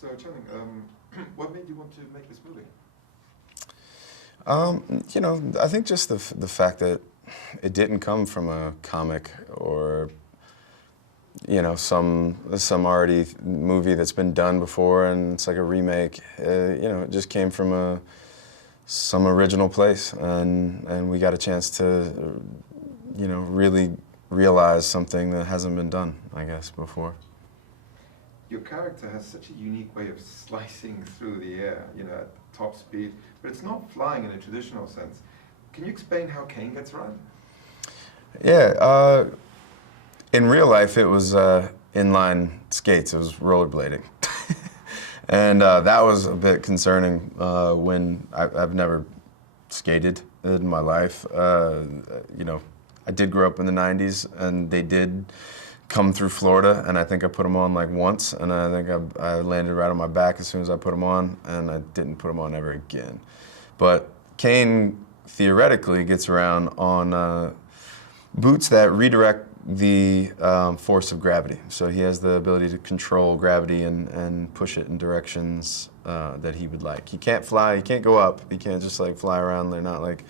So, Channing, what made you want to make this movie? You know, I think just the fact that it didn't come from a comic or some already movie that's been done before and it's like a remake. It just came from some original place, and we got a chance to really realize something that hasn't been done, I guess, before. Your character has such a unique way of slicing through the air, at top speed, but it's not flying in a traditional sense. Can you explain how Caine gets around? Yeah, in real life it was inline skates, it was rollerblading. And that was a bit concerning when I've never skated in my life. I did grow up in the 90s, and they did come through Florida, and I think I put them on like once, and I think I landed right on my back as soon as I put them on, and I didn't put them on ever again. But Caine theoretically gets around on boots that redirect the force of gravity. So he has the ability to control gravity and push it in directions that he would like. He can't fly, he can't go up, he can't just like fly around. They're not like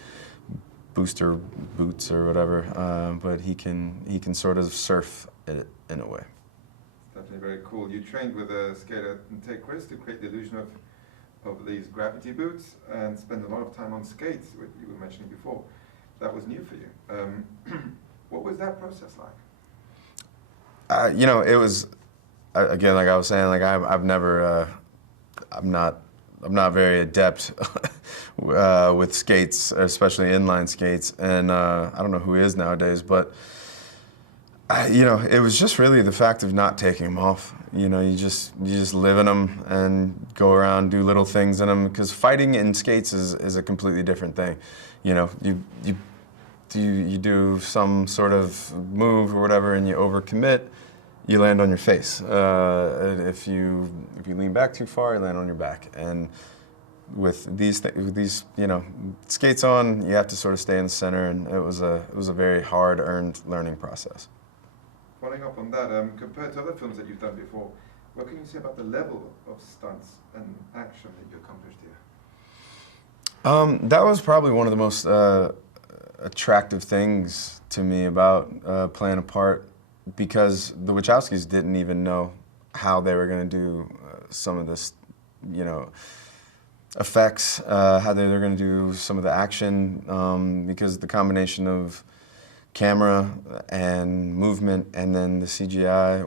booster boots or whatever, but he can sort of surf it in a way. Definitely very cool. You trained with a skater Tate Chris to create the illusion of these gravity boots and spend a lot of time on skates, which you were mentioning before. That was new for you. What was that process like? It was, again, like I was saying, like I'm not very adept with skates, especially inline skates, and I don't know who is nowadays, but it was just really the fact of not taking them off. You just live in them and go around, do little things in them, because fighting in skates is a completely different thing. You do some sort of move or whatever and you overcommit, you land on your face. If you lean back too far, you land on your back. And with these skates on, you have to sort of stay in the center, and it was a very hard-earned learning process. Following up on that, compared to other films that you've done before, what can you say about the level of stunts and action that you accomplished here? That was probably one of the most attractive things to me about playing a part, because the Wachowskis didn't even know how they were going to do some of this, effects, how they were going to do some of the action, because the combination of camera and movement and then the CGI,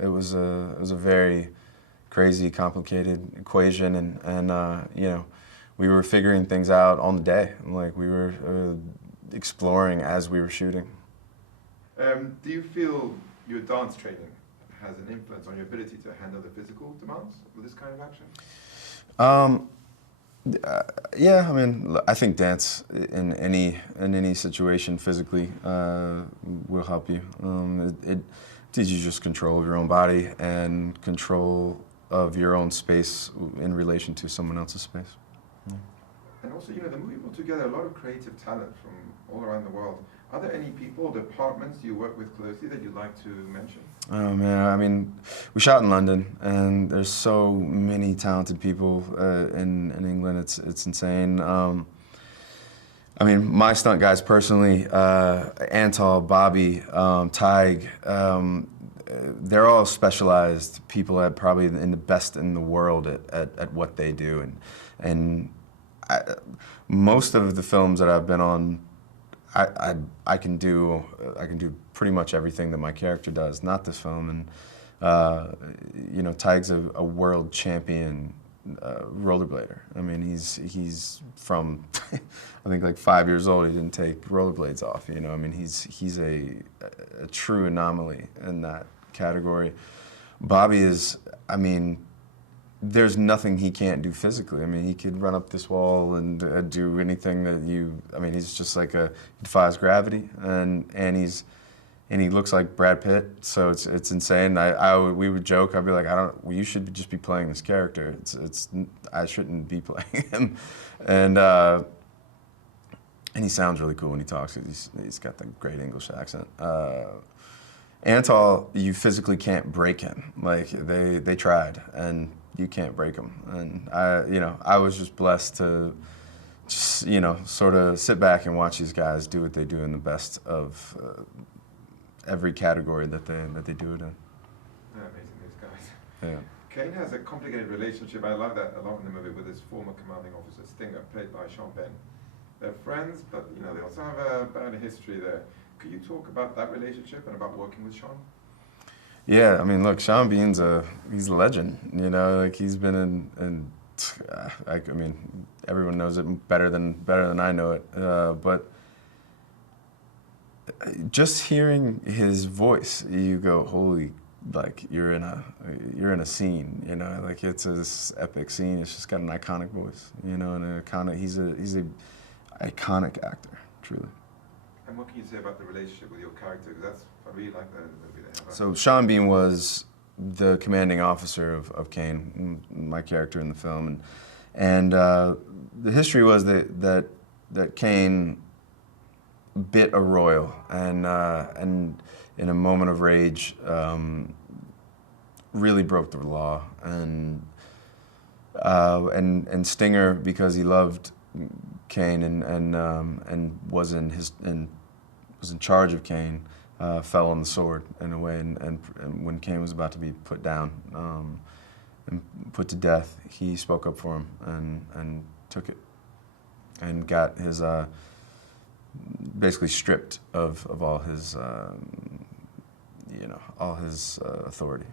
it was a very crazy, complicated equation, and we were figuring things out on the day. Like, we were exploring as we were shooting. Do you feel your dance training has an influence on your ability to handle the physical demands of this kind of action? Yeah, I mean, I think dance in any situation physically will help you. It teaches you just control of your own body and control of your own space in relation to someone else's space. Yeah. And also, the movie brought together a lot of creative talent from all around the world. Are there any people, departments you work with closely that you'd like to mention? Oh man, I mean, we shot in London, and there's so many talented people in England. It's insane. I mean, my stunt guys personally, Antal, Bobby, Tig, they're all specialized people that probably in the best in the world at what they do, and most of the films that I've been on, I can do pretty much everything that my character does. Not this film, and Tig's a world champion rollerblader. I mean, he's from I think like 5 years old. He didn't take rollerblades off. I mean, he's a true anomaly in that category. Bobby is, I mean, there's nothing he can't do physically. I mean, he could run up this wall and do anything that I mean, he's just like he defies gravity, and he looks like Brad Pitt, so it's insane. We would joke. I'd be like, well, you should just be playing this character. I shouldn't be playing him, and he sounds really cool when he talks. He's got the great English accent. Antal, you physically can't break him. Like, they tried, and you can't break them. And I was just blessed to just, sort of sit back and watch these guys do what they do in the best of every category that they do it in. Yeah, amazing, these guys. Yeah. Caine has a complicated relationship, I like that a lot in the movie, with his former commanding officer, Stinger, played by Sean Penn. They're friends, but they also have a bad history there. Could you talk about that relationship and about working with Sean? Yeah, I mean, look, Sean Bean's he's a legend. Like he's been in I mean, everyone knows it better than I know it. But just hearing his voice, you go, holy, like you're in a scene. Like it's this epic scene. It's just got an iconic voice. And he's a iconic actor, truly. And what can you say about the relationship with your character? Because I really like that in the movie. So Sean Bean was the commanding officer of Caine, my character in the film, and the history was that Caine bit a royal, and in a moment of rage, really broke the law, and Stinger, because he loved Caine and was in charge of Caine, fell on the sword in a way, and when Caine was about to be put down and put to death, he spoke up for him and took it and got his basically stripped of all his authority